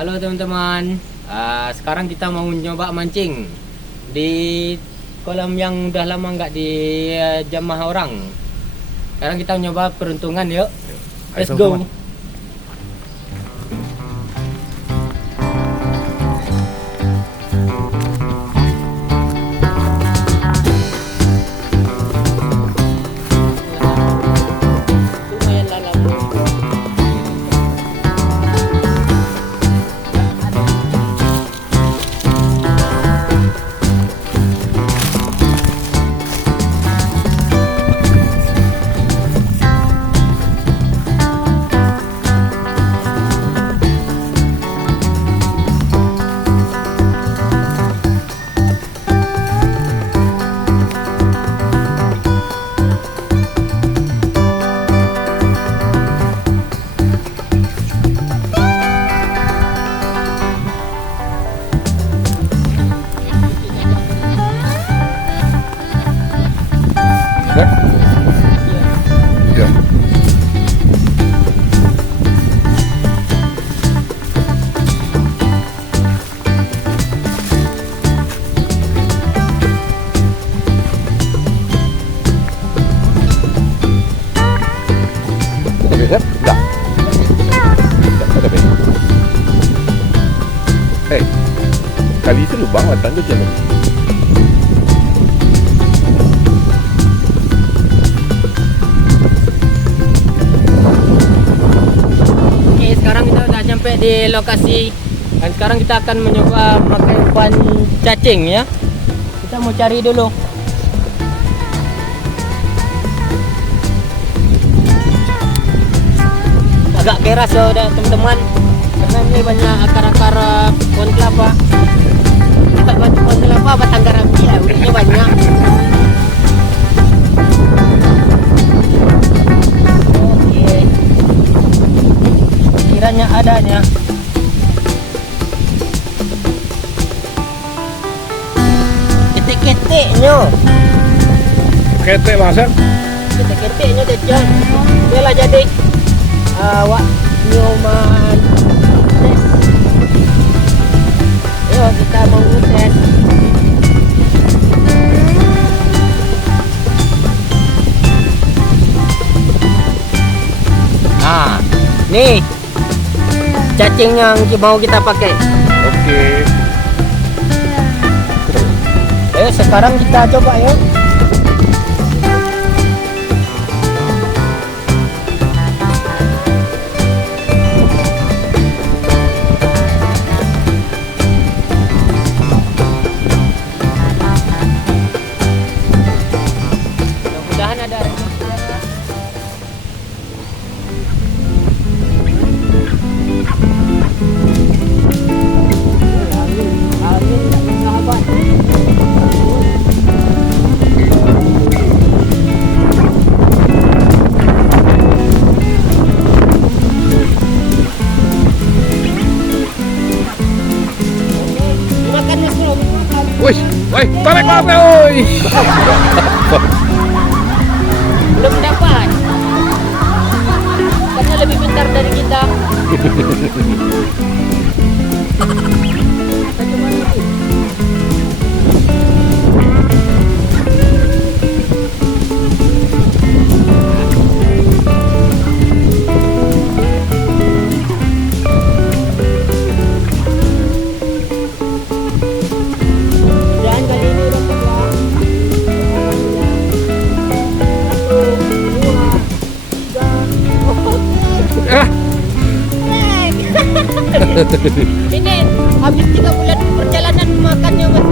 Halo teman-teman, sekarang kita mau nyoba mancing di kolam yang udah lama nggak dijamah orang. Sekarang kita nyoba peruntungan, yuk. Let's go. Enggak. Hei, kali itu lubang matang tu jalan. Oke, sekarang kita udah sampai di lokasi dan sekarang kita akan mencoba pakai umpan cacing ya. Kita mau cari dulu. Agak keras ya udah teman-teman, karena ini banyak akar-akar pohon kelapa. Kita bantu pohon kelapa batang garamnya ya, ulinya banyak. Oke, kiranya adanya. Ketik-ketiknya. Ketek masak. Ketik-ketiknya deh John. Dia lah jadi awak nyoman. Yuk kita mau ngetes. Nah, nih cacing yang mau kita pakai. Oke. Sekarang kita coba yuk. Mudah-mudahan ada rezeki. Angin sahabat. Makan mas bro, makan. Wih, tarik mana, oi. Belum dapat. Karena lebih pintar dari kita. Jangan kali ini dapat ya. Ini habis 3 bulan perjalanan makannya mas